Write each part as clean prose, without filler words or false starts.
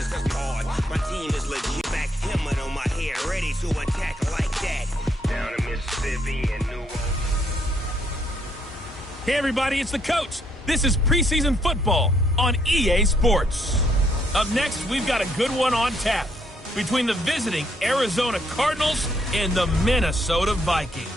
practice cause we hard. My team is legit. Back hammered on my head, ready to attack like that. Down in Mississippi and New Orleans. Hey everybody, it's the coach. This is preseason football on EA Sports. Up next, we've got a good one on tap between the visiting Arizona Cardinals and the Minnesota Vikings.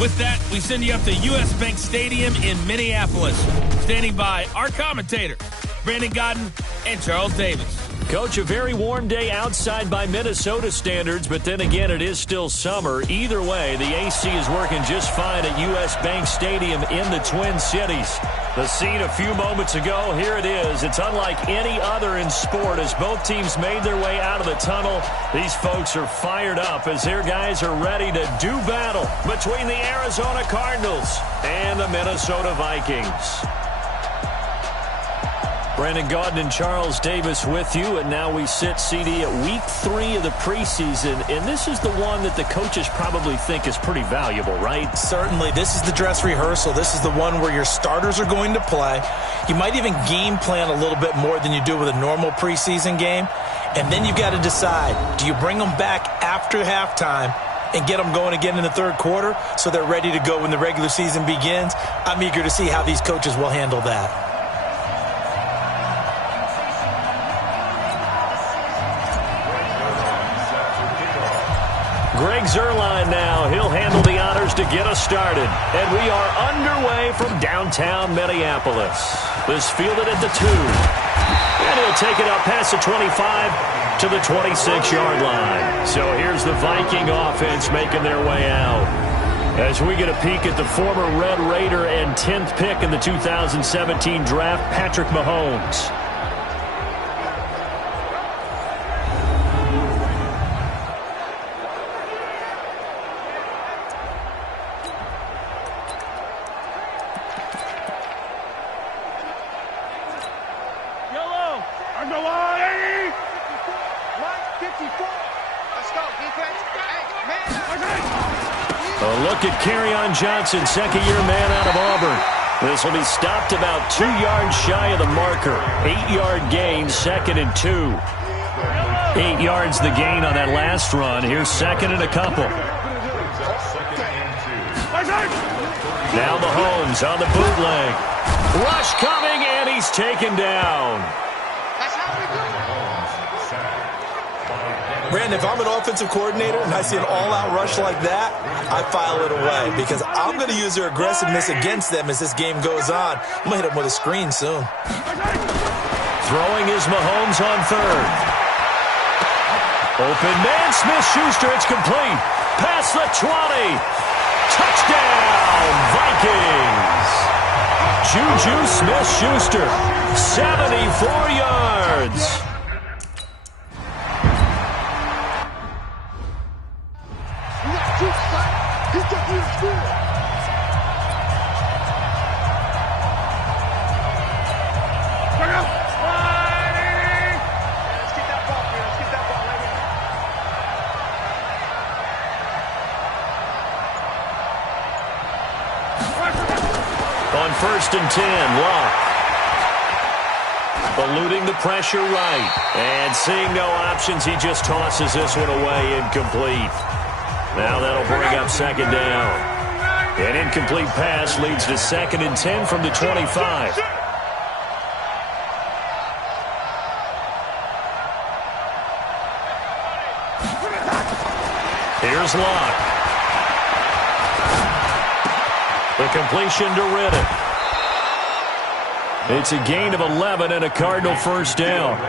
With that, we send you up to U.S. Bank Stadium in Minneapolis. Standing by our commentators, Brandon Godden and Charles Davis. Coach, a very warm day outside by Minnesota standards, but then again, it is still summer. Either way, the AC is working just fine at U.S. Bank Stadium in the Twin Cities. The scene a few moments ago, here it is. It's unlike any other in sport as both teams made their way out of the tunnel. These folks are fired up as their guys are ready to do battle between the Arizona Cardinals and the Minnesota Vikings. Brandon Gaudin and Charles Davis with you, and now we sit, CD, at week 3 of the preseason, and this is the one that the coaches probably think is pretty valuable, right? Certainly. This is the dress rehearsal. This is the one where your starters are going to play. You might even game plan a little bit more than you do with a normal preseason game, and then you've got to decide, do you bring them back after halftime and get them going again in the third quarter so they're ready to go when the regular season begins? I'm eager to see how these coaches will handle that. Greg Zuerlein now. He'll handle the honors to get us started. And we are underway from downtown Minneapolis. This fielded at the 2. And he'll take it up past the 25 to the 26-yard line. So here's the Viking offense making their way out. As we get a peek at the former Red Raider and 10th pick in the 2017 draft, Patrick Mahomes. Johnson, second-year man out of Auburn. This will be stopped about 2 yards shy of the marker. 8-yard gain, 2nd and 2. 8 yards the gain on that last run. Here's 2nd and a couple. Now Mahomes on the bootleg. Rush coming, and he's taken down. Brandon, if I'm an offensive coordinator and I see an all-out rush like that, I file it away because I'm going to use their aggressiveness against them as this game goes on. I'm going to hit them with a screen soon. Throwing is Mahomes on 3rd. Open man, Smith-Schuster, it's complete. Past the 20. Touchdown, Vikings. Juju Smith-Schuster, 74 yards. On 1st and 10, Locke. Eluding the pressure right. And seeing no options, he just tosses this one away, incomplete. Now that'll bring up 2nd down. An incomplete pass leads to 2nd and 10 from the 25. Here's Locke. The completion to Riddick. It's a gain of 11 and a Cardinal first down.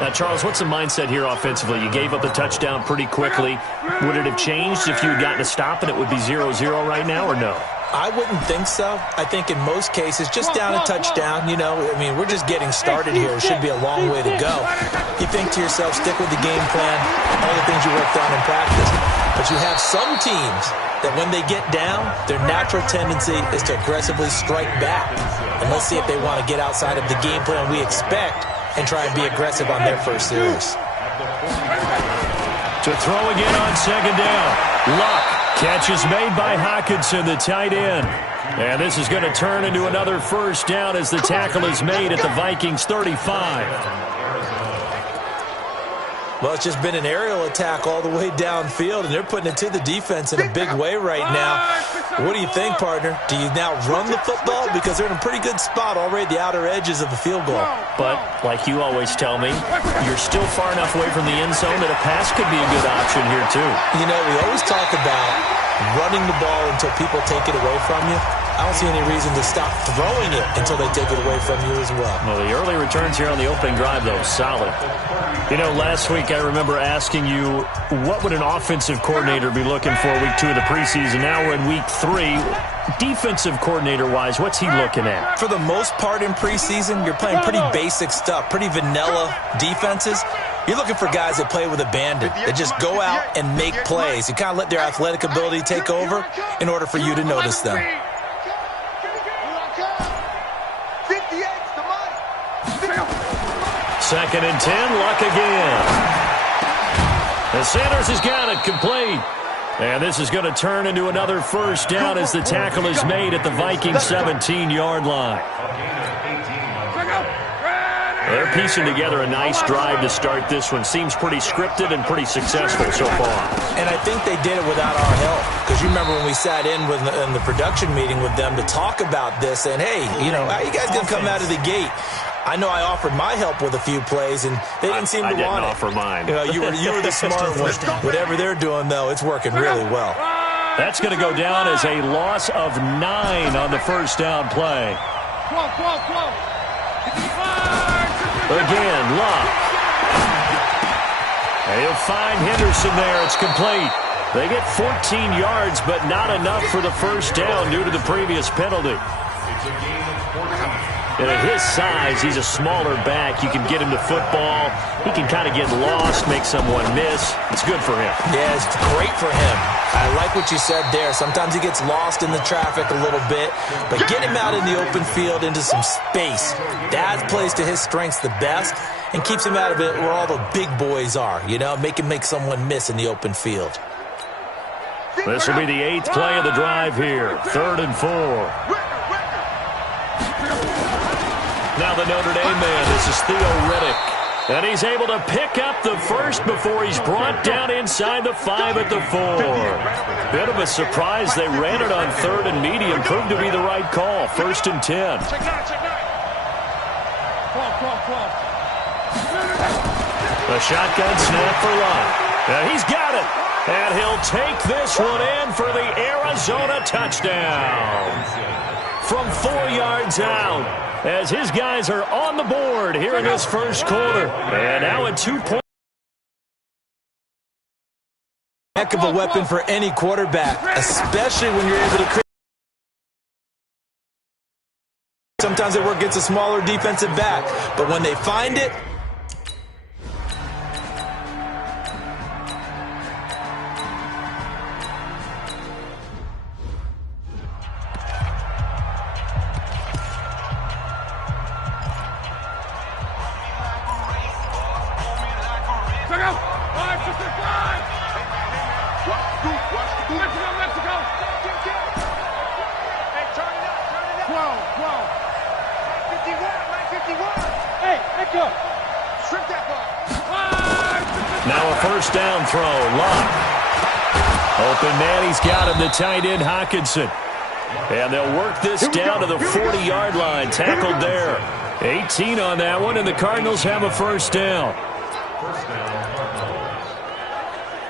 Now, Charles, what's the mindset here offensively? You gave up the touchdown pretty quickly. Would it have changed if you had gotten a stop and it would be 0-0 right now, or no? I wouldn't think so. I think in most cases, just down a touchdown, we're just getting started here. It should be a long way to go. You think to yourself, stick with the game plan, all the things you worked on in practice. But you have some teams that when they get down, their natural tendency is to aggressively strike back. And let's see if they want to get outside of the game plan we expect and try and be aggressive on their first series. To throw again on 2nd down. Luck Catch is made by Hockenson, the tight end. And this is going to turn into another first down as the tackle is made at the Vikings 35. Well, it's just been an aerial attack all the way downfield, and they're putting it to the defense in a big way right now. What do you think, partner? Do you now run the football? Because they're in a pretty good spot already at the outer edges of the field goal. But, like you always tell me, you're still far enough away from the end zone that a pass could be a good option here, too. You know, we always talk about running the ball until people take it away from you. I don't see any reason to stop throwing it until they take it away from you as well. Well, the early returns here on the opening drive, though, solid. You know, last week I remember asking you, what would an offensive coordinator be looking for week 2 of the preseason? Now we're in week 3. Defensive coordinator-wise, what's he looking at? For the most part in preseason, you're playing pretty basic stuff, pretty vanilla defenses. You're looking for guys that play with abandon, that just go out and make plays. You kind of let their athletic ability take over in order for you to notice them. Second and 10, Luck again. And Sanders has got it complete. And this is going to turn into another first down as the tackle is made at the Vikings 17-yard line. They're piecing together a nice drive to start this one. Seems pretty scripted and pretty successful so far. And I think they did it without our help. Because you remember when we sat in the production meeting with them to talk about this, and hey, you know, how you guys going to come out of the gate? I know I offered my help with a few plays, and they didn't seem to want it. I didn't offer mine. You know, you were the smart one. Whatever they're doing, though, it's working really well. That's going to go down as a loss of 9 on the first down play. Again, Luck. And he'll find Henderson there. It's complete. They get 14 yards, but not enough for the first down due to the previous penalty. And at his size, he's a smaller back. You can get him to football. He can kind of get lost, make someone miss. It's good for him. Yeah, it's great for him. I like what you said there. Sometimes he gets lost in the traffic a little bit, but get him out in the open field into some space. That plays to his strengths the best and keeps him out of it where all the big boys are, you know, make someone miss in the open field. This will be the 8th play of the drive here. 3rd and 4. Now the Notre Dame man, this is Theo Riddick. And he's able to pick up the first before he's brought down inside the 5 at the 4. Bit of a surprise. They ran it on 3rd and medium. Proved to be the right call. 1st and 10. A shotgun snap for Luck. And he's got it. And he'll take this one in for the Arizona touchdown. From 4 yards out. As his guys are on the board here in this first quarter. And now a 2-point. Heck of a weapon for any quarterback, especially when you're able to create. Sometimes they work against a smaller defensive back, but when they find it, now a first down throw. Luck. Open man, he's got him, the tight end Hockenson. And they'll work this down to the 40-yard line. Tackled there. 18 on that one, and the Cardinals have a first down.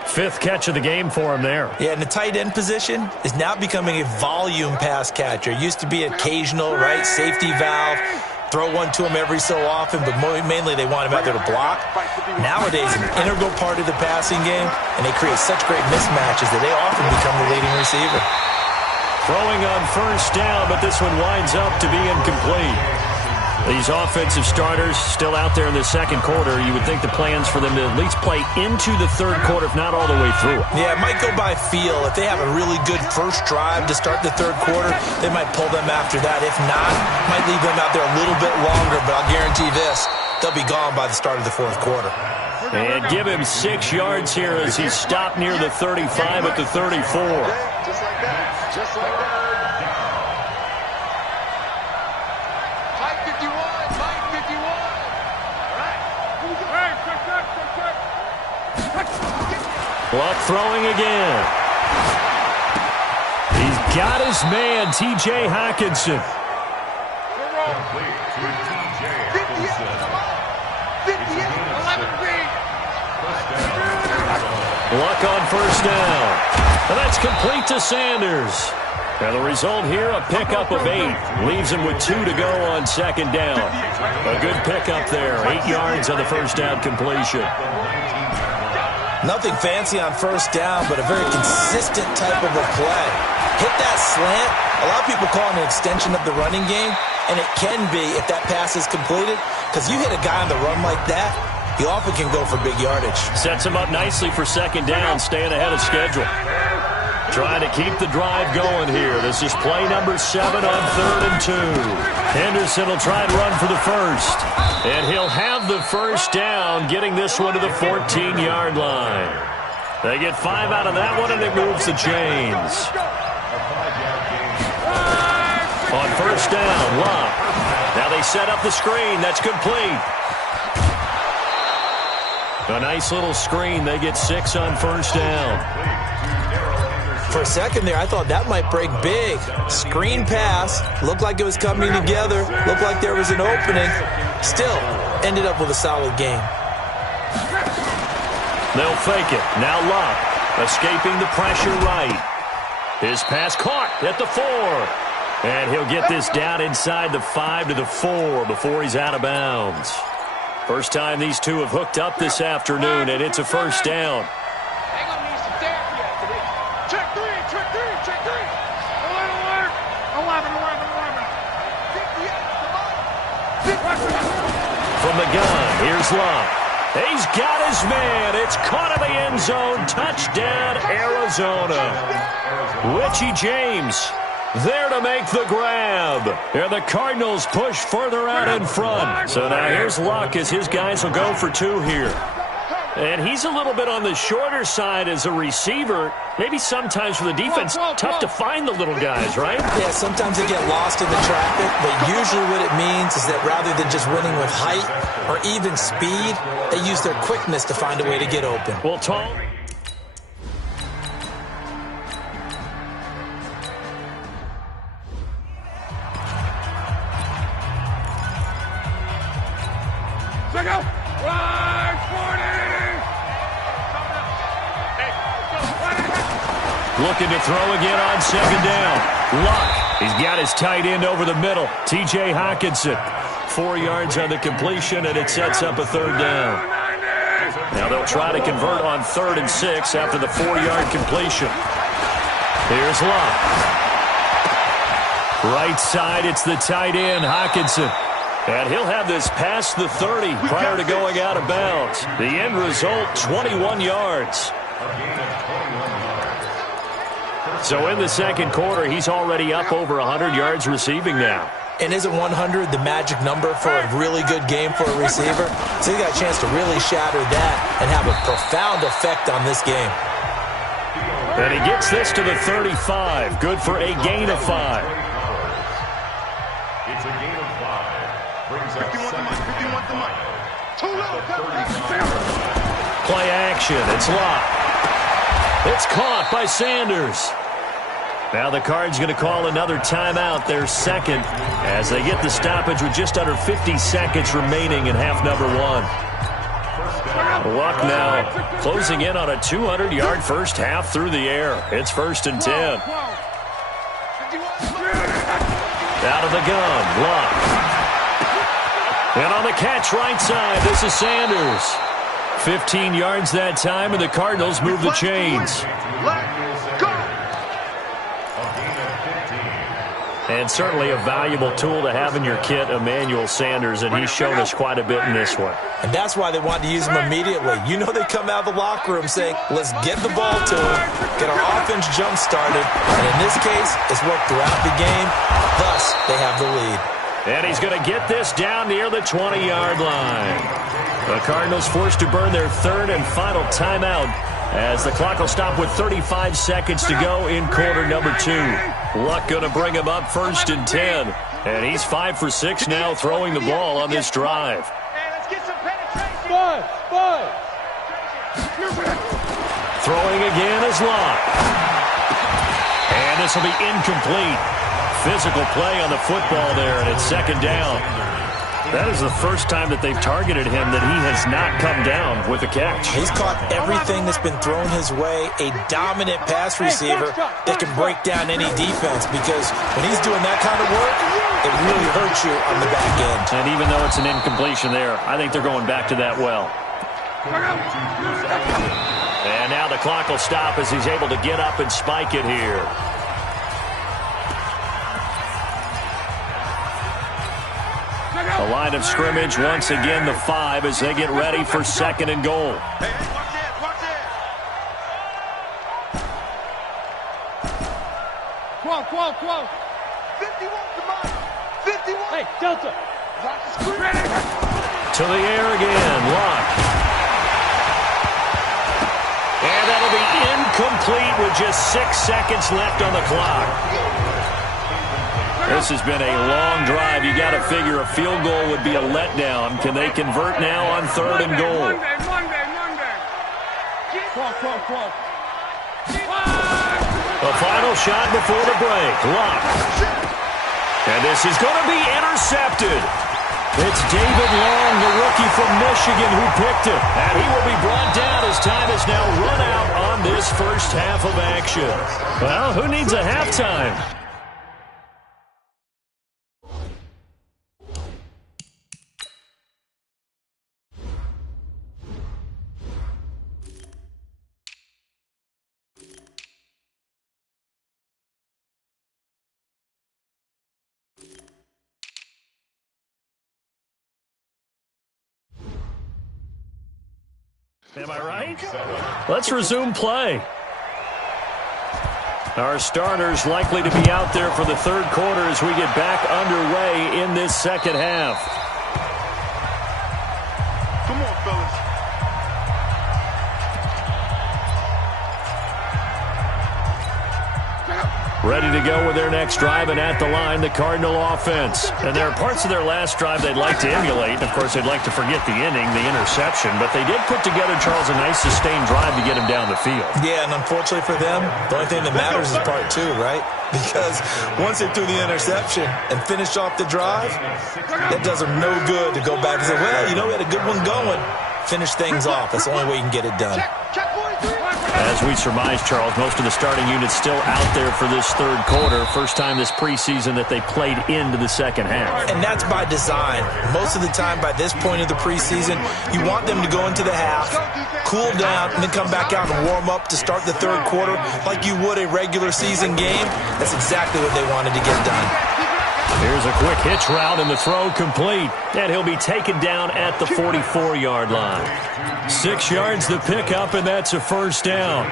5th catch of the game for him there. Yeah, and the tight end position is now becoming a volume pass catcher. It used to be occasional, right, safety valve. Throw one to him every so often, but mainly they want him out there to block. Nowadays, an integral part of the passing game, and they create such great mismatches that they often become the leading receiver. Throwing on first down, but this one winds up to be incomplete. These offensive starters still out there in the second quarter. You would think the plans for them to at least play into the third quarter, if not all the way through. Yeah, it might go by feel. If they have a really good first drive to start the third quarter, they might pull them after that. If not, might leave them out there a little bit longer, but I'll guarantee this. they'll be gone by the start of the fourth quarter. And give him 6 yards here as he's stopped near the 35 at the 34. Just like that. Just like that. Mike 51. Mike 51. All right. Luck throwing again. He's got his man, T.J. Hawkinson. Luck on first down. And that's complete to Sanders. And the result here, a pickup of 8. Leaves him with 2 to go on second down. A good pickup there. 8 yards on the first down completion. Nothing fancy on first down, but a very consistent type of a play. Hit that slant. A lot of people call it an extension of the running game, and it can be if that pass is completed, because you hit a guy on the run like that, he often can go for big yardage. Sets him up nicely for second down, staying ahead of schedule. Trying to keep the drive going here. This is play number 7 on 3rd and 2. Henderson will try and run for the first. And he'll have the first down, getting this one to the 14-yard line. They get 5 out of that one, and it moves the chains. On first down, Luck. Now they set up the screen. That's complete. A nice little screen. They get 6 on first down. For a second there, I thought that might break big. Screen pass. Looked like it was coming together. Looked like there was an opening. Still, ended up with a solid game. They'll fake it. Now Luck, escaping the pressure right. His pass caught at the 4. And he'll get this down inside the 5 to the 4 before he's out of bounds. First time these two have hooked up this afternoon, and it's a first down. Hang on, needs some therapy after this. Check 3, check 3, check 3. 11. 58, From the gun, here's Luck. He's got his man. It's caught in the end zone. Touchdown, Arizona. Richie James there to make the grab. And the Cardinals push further out in front. So now here's Luck as his guys will go for 2 here. And he's a little bit on the shorter side as a receiver. Maybe sometimes for the defense, tough to find the little guys, right? Yeah, sometimes they get lost in the traffic, but usually what it means is that rather than just winning with height or even speed, they use their quickness to find a way to get open. Well, Tom. Looking to throw again on second down. Luck. He's got his tight end over the middle. T.J. Hawkinson. 4 yards on the completion, and it sets up a third down. Now they'll try to convert on 3rd and 6 after the 4-yard completion. Here's Luck. Right side, it's the tight end, Hawkinson. And he'll have this past the 30 prior to going out of bounds. The end result, 21 yards. So in the second quarter, he's already up over 100 yards receiving now. And isn't 100 the magic number for a really good game for a receiver? So he got a chance to really shatter that and have a profound effect on this game. And he gets this to the 35. Good for a gain of 5. It's a gain of 5. Brings up 51 to Mike. Too low. Play action. It's Luck. It's caught by Sanders. Now the Cards going to call another timeout, their second, as they get the stoppage with just under 50 seconds remaining in half number 1. Luck now closing in on a 200-yard first half through the air. It's 1st and 10. Out of the gun, Luck. And on the catch right side, this is Sanders. 15 yards that time, and the Cardinals move the chains. And certainly a valuable tool to have in your kit, Emmanuel Sanders, and he's shown us quite a bit in this one. And that's why they wanted to use him immediately. You know they come out of the locker room saying, let's get the ball to him, get our offense jump-started, and in this case, it's worked throughout the game. Thus, they have the lead. And he's going to get this down near the 20-yard line. The Cardinals forced to burn their third and final timeout as the clock will stop with 35 seconds to go in quarter number 2. Luck going to bring him up 1st and 10. And he's 5 for 6 now throwing the ball on this drive. Throwing again is Locke. And this will be incomplete. Physical play on the football there, and it's 2nd down. That is the first time that they've targeted him that he has not come down with a catch. He's caught everything that's been thrown his way, a dominant pass receiver that can break down any defense, because when he's doing that kind of work, it really hurts you on the back end. And even though it's an incompletion there, I think they're going back to that well. And now the clock will stop as he's able to get up and spike it here. The line of scrimmage, once again, the 5 as they get ready for 2nd and goal. Hey, watch it, watch it. 12. 51, come on. 51. Hey, Delta. To the air again, Locke. And that'll be incomplete with just 6 seconds left on the clock. This has been a long drive. You got to figure a field goal would be a letdown. Can they convert now on 3rd and goal? Monday. 12. The final shot before the break. Locke. And this is going to be intercepted. It's David Long, the rookie from Michigan, who picked it. And he will be brought down as time is now run out on this first half of action. Well, who needs a halftime? Am I right? Let's resume play. Our starters likely to be out there for the 3rd quarter as we get back underway in this 2nd half. Come on, fellas. Ready to go with their next drive, and at the line, the Cardinal offense. And there are parts of their last drive they'd like to emulate. Of course, they'd like to forget the inning, the interception, but they did put together, Charles, a nice sustained drive to get him down the field. Yeah, and unfortunately for them, the only thing that matters is part 2, right? Because once they threw the interception and finished off the drive, it does them no good to go back and say, well, you know, we had a good one going. Finish things off. That's the only way you can get it done. As we surmise, Charles, most of the starting unit's still out there for this 3rd quarter. First time this preseason that they played into the 2nd half. And that's by design. Most of the time by this point of the preseason, you want them to go into the half, cool down, and then come back out and warm up to start the 3rd quarter like you would a regular season game. That's exactly what they wanted to get done. Here's a quick hitch route, and the throw complete. And he'll be taken down at the 44-yard line. 6 yards the pickup, and that's a 1st down.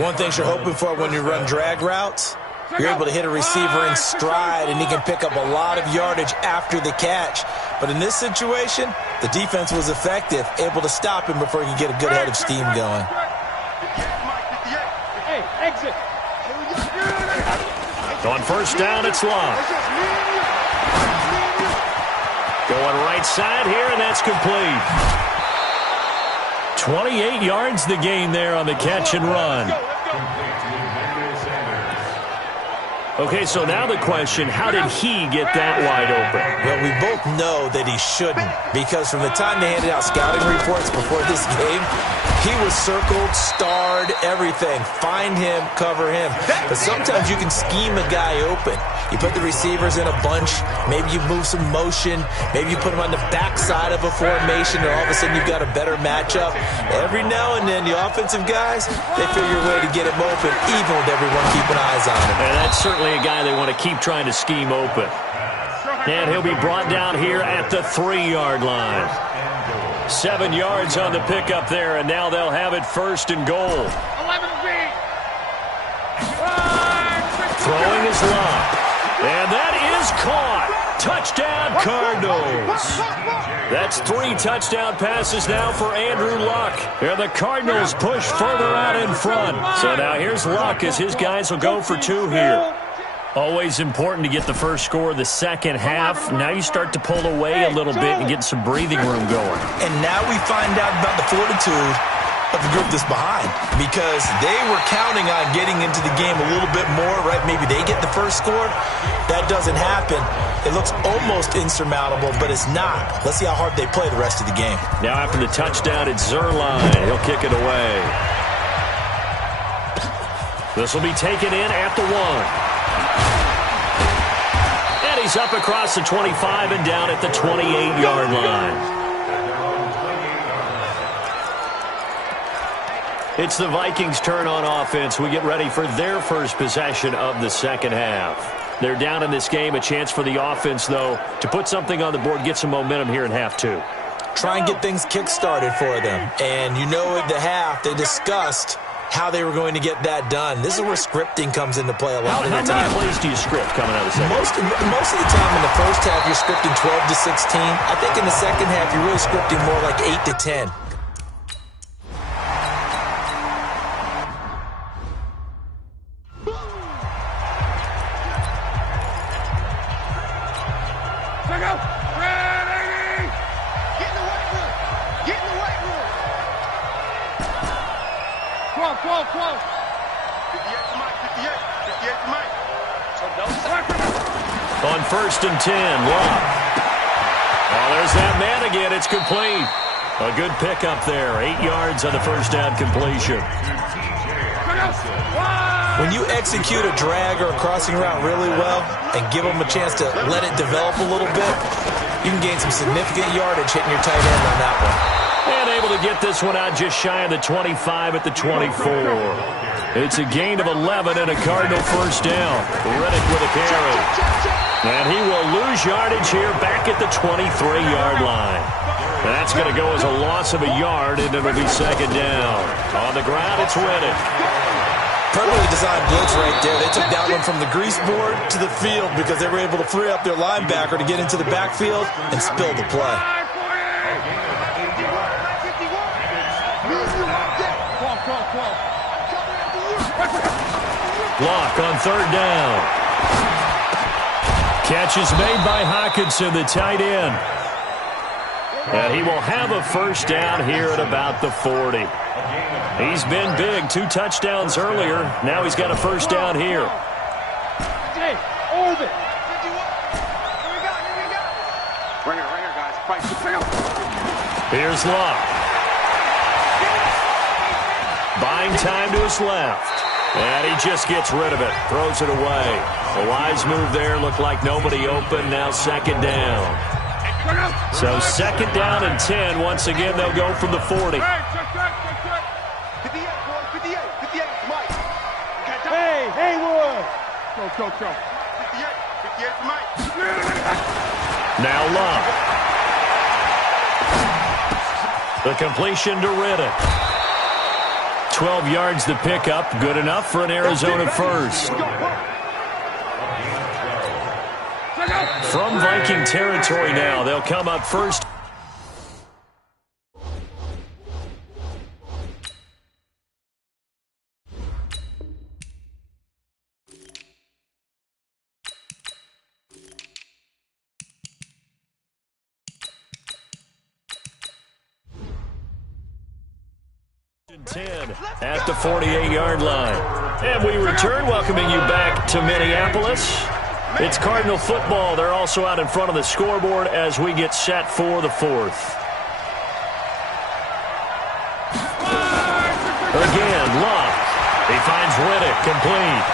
One thing you're hoping for when you run drag routes, you're able to hit a receiver in stride, and he can pick up a lot of yardage after the catch. But in this situation, the defense was effective, able to stop him before he could get a good head of steam going. Hey, exit. On 1st down, it's Locke. Going right side here, and that's complete. 28 yards the gain there on the catch and run. Okay, so now the question, how did he get that wide open? Well, we both know that he shouldn't, because from the time they handed out scouting reports before this game, he was circled, starred, everything. Find him, cover him. But sometimes you can scheme a guy open. You put the receivers in a bunch. Maybe you move some motion. Maybe you put them on the backside of a formation, and all of a sudden you've got a better matchup. Every now and then, the offensive guys, they figure a way to get him open, even with everyone keeping eyes on him. And that's certainly a guy they want to keep trying to scheme open. And he'll be brought down here at the 3-yard line. 7 yards on the pickup there, and now they'll have it 1st and goal. 11 Throwing is Locke. And that is is caught. Touchdown, Cardinals. That's 3 touchdown passes now for Andrew Luck. And the Cardinals push further out in front. So now here's Luck as his guys will go for 2 here. Always important to get the first score of the second half. Now you start to pull away a little bit and get some breathing room going. And now we find out about the fortitude of the group that's behind, because they were counting on getting into the game a little bit more, right? Maybe they get the first score. That doesn't happen. It looks almost insurmountable, but it's not. Let's see how hard they play the rest of the game. Now after the touchdown, it's Zerline. He'll kick it away. This will be taken in at the 1. And he's up across the 25 and down at the 28-yard line. It's the Vikings' turn on offense. We get ready for their first possession of the second half. They're down in this game. A chance for the offense, though, to put something on the board, get some momentum here in half 2. Try and get things kick-started for them. And you know at the half, they discussed how they were going to get that done. This is where scripting comes into play a lot of the time. How many plays do you script coming out of the second half? Most of the time in the first half, you're scripting 12 to 16. I think in the second half, you're really scripting more like 8 to 10. On 1st and 10, Luck. Oh, there's that man again. It's complete. A good pickup there. 8 yards on the first down completion. When you execute a drag or a crossing route really well and give them a chance to let it develop a little bit, you can gain some significant yardage hitting your tight end on that one. And able to get this one out just shy of the 25 at the 24. It's a gain of 11 and a Cardinal first down. Riddick with a carry. And he will lose yardage here back at the 23-yard line. That's going to go as a loss of a yard, and it'll be second down. On the ground, it's Riddick. Perfectly designed blitz right there. They took that one from the grease board to the field because they were able to free up their linebacker to get into the backfield and spill the play. Block on 3rd down. Catch is made by Hawkinson, the tight end. And he will have a first down here at about the 40. He's been big. 2 touchdowns earlier. Now he's got a first down here. Here's Luck. Buying time to his left. And he just gets rid of it. Throws it away. A wise move there. Looked like nobody open. Now second down. So second down and 10. Once again, they'll go from the 40. Hey, Haywood! Go. Now Luck. The completion to Riddick. 12 yards the pickup. Good enough for an Arizona first. From Viking territory now, they'll come up first. At the 48-yard line. And we return, welcoming you back to Minneapolis. It's Cardinal football. They're also out in front of the scoreboard as we get set for the 4th. Again, Luck. He finds Riddick complete.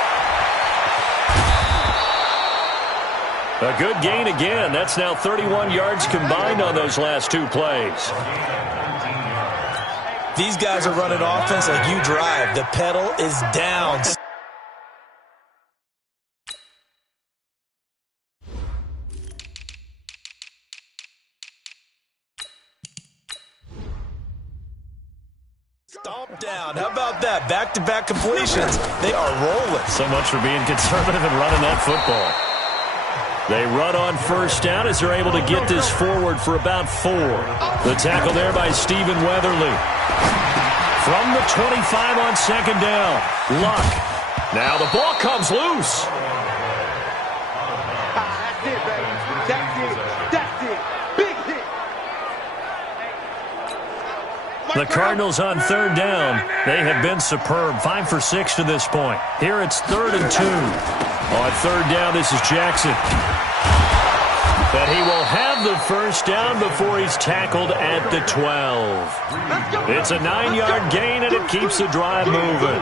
A good gain again. That's now 31 yards combined on those last 2 plays. These guys are running offense like you drive. The pedal is down. Stomp down. How about that? Back-to-back completions. They are rolling. So much for being conservative and running that football. They run on first down as they're able to get this forward for about 4. The tackle there by Stephen Weatherly. From the 25 on second down, Luck. Now the ball comes loose. That's it, baby. That's it. That's it. Big hit. The Cardinals on third down. They have been superb. 5 for 6 to this point. Here it's 3rd and 2. On third down, this is Jackson. But he will have the first down before he's tackled at the 12. It's a 9-yard gain, and it keeps the drive moving.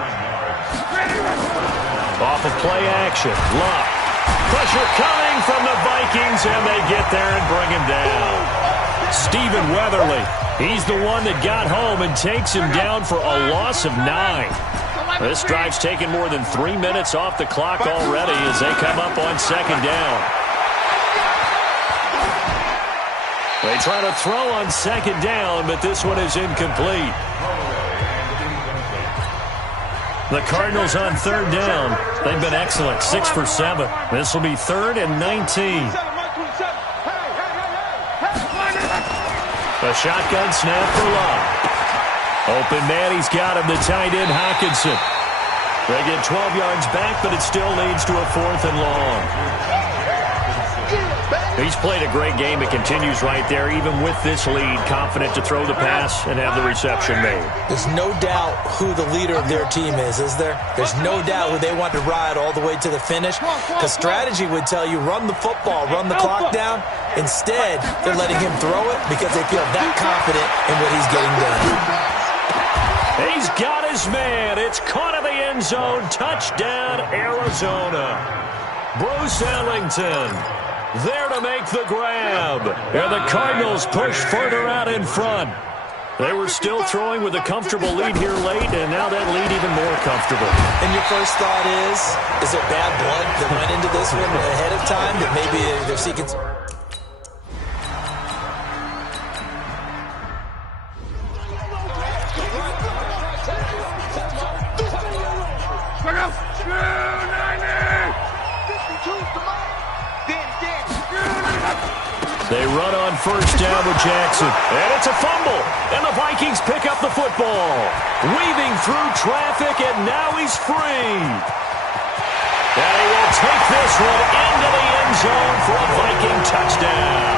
Off of play action, Luck. Pressure coming from the Vikings, and they get there and bring him down. Stephen Weatherly, he's the one that got home and takes him down for a loss of 9. This drive's taken more than 3 minutes off the clock already as they come up on second down. They try to throw on second down, but this one is incomplete. The Cardinals on third down. They've been excellent, 6 for 7. This will be 3rd and 19. A shotgun snap for Luck. Open man, he's got him, the tight end Hockenson. They get 12 yards back, but it still leads to a 4th and long. He's played a great game. It continues right there, even with this lead, confident to throw the pass and have the reception made. There's no doubt who the leader of their team is there? There's no doubt who they want to ride all the way to the finish. Because strategy would tell you, run the football, run the clock down. Instead, they're letting him throw it because they feel that confident in what he's getting done. He's got his man. It's caught in the end zone. Touchdown, Arizona. Bruce Ellington there to make the grab. And the Cardinals push further out in front. They were still throwing with a comfortable lead here late, and now that lead even more comfortable. And your first thought is there bad blood that went into this one ahead of time that maybe they're seeking? They run on first down with Jackson. And it's a fumble. And the Vikings pick up the football. Weaving through traffic, and now he's free. And he will take this one into the end zone for a Viking touchdown.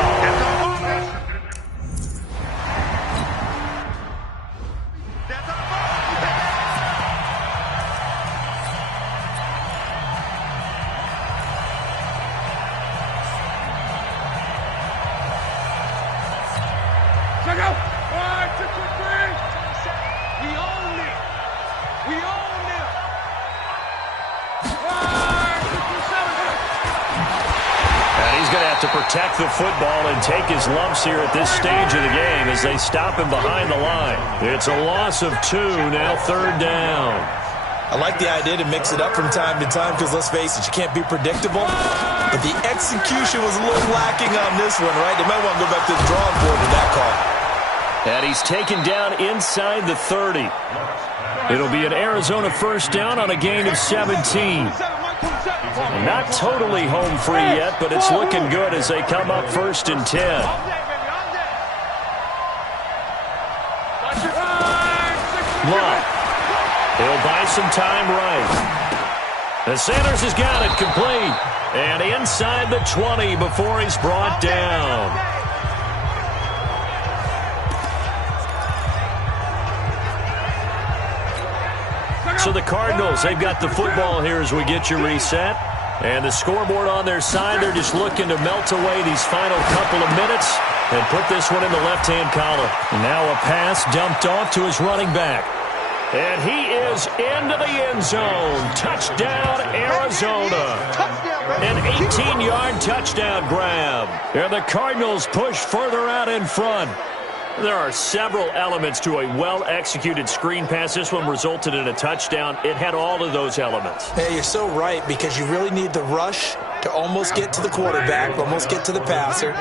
To protect the football and take his lumps here at this stage of the game as they stop him behind the line. It's a loss of 2, now third down. I like the idea to mix it up from time to time because, let's face it, you can't be predictable. But the execution was a little lacking on this one, right? They might want to go back to the drawing board with that call. And he's taken down inside the 30. It'll be an Arizona first down on a gain of 17. Not totally home free yet, but it's looking good as they come up 1st and 10. Luck. He'll buy some time right. And Sanders has got it complete. And inside the 20 before he's brought down. So the Cardinals, they've got the football here as we get you reset. And the scoreboard on their side, they're just looking to melt away these final couple of minutes and put this one in the left-hand column. Now a pass dumped off to his running back. And he is into the end zone. Touchdown, Arizona. An 18-yard touchdown grab. And the Cardinals push further out in front. There are several elements to a well-executed screen pass. This one resulted in a touchdown. It had all of those elements. Hey, you're so right, because you really need the rush to almost get to the quarterback, almost get to the passer.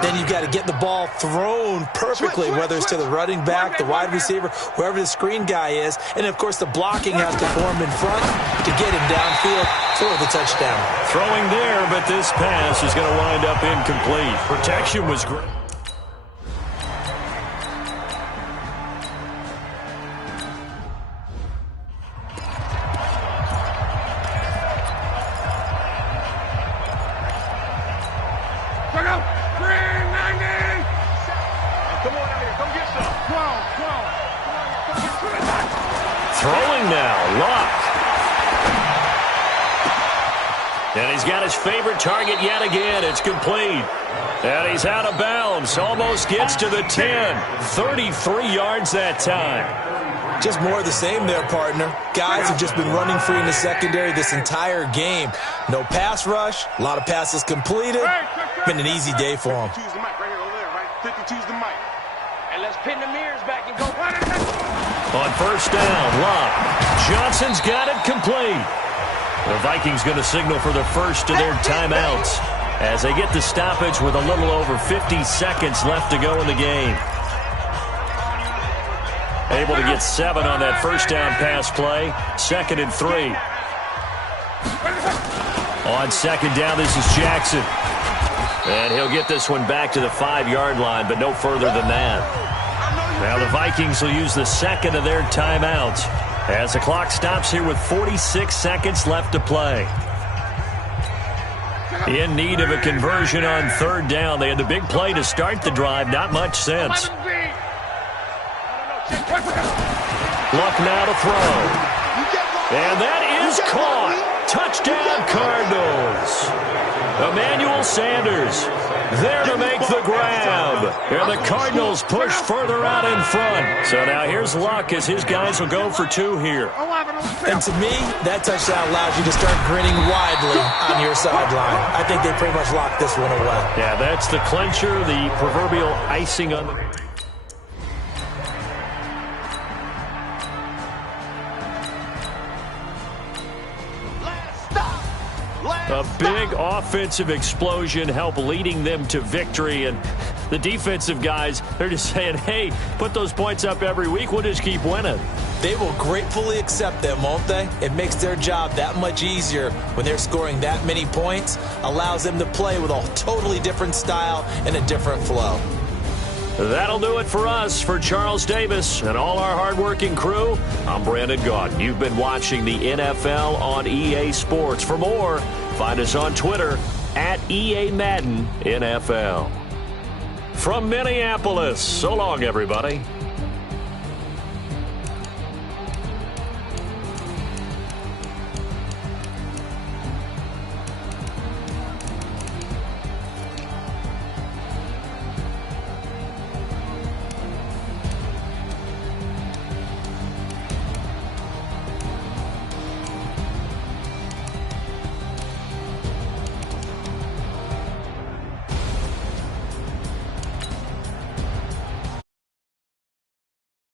Then you've got to get the ball thrown perfectly, whether it's to the running back, the wide receiver, whoever the screen guy is. And, of course, the blocking has to form in front to get him downfield for the touchdown. Throwing there, but this pass is going to wind up incomplete. Protection was great. Throwing now, Luck. And he's got his favorite target yet again. It's complete. And he's out of bounds. Almost gets to the 10. 33 yards that time. Just more of the same there, partner. Guys have just been running free in the secondary this entire game. No pass rush, a lot of passes completed. Been an easy day for them. 52's the mic right here over there, right? 52's the mic. And let's pin the mirrors back and go. On first down, Luck. Johnson's got it complete. The Vikings going to signal for the first of their timeouts as they get the stoppage with a little over 50 seconds left to go in the game. Able to get 7 on that first down pass play. 2nd and 3. On second down, this is Jackson. And he'll get this one back to the 5-yard line, but no further than that. Now the Vikings will use the second of their timeouts as the clock stops here with 46 seconds left to play. In need of a conversion on third down. They had the big play to start the drive. Not much sense. Luck now to throw. And that is caught. Touchdown Cardinals. Emmanuel Sanders there to make the grab. And the Cardinals push further out in front. So now here's Luck as his guys will go for 2 here. And to me, that touchdown allows you to start grinning widely on your sideline. I think they pretty much locked this one away. Yeah, that's the clincher, the proverbial icing on the... A big offensive explosion helped leading them to victory. And the defensive guys, they're just saying, hey, put those points up every week. We'll just keep winning. They will gratefully accept them, won't they? It makes their job that much easier when they're scoring that many points. Allows them to play with a totally different style and a different flow. That'll do it for us. For Charles Davis and all our hardworking crew, I'm Brandon Gaudin. You've been watching the NFL on EA Sports. For more, find us on Twitter at EA Madden NFL. From Minneapolis, so long, everybody.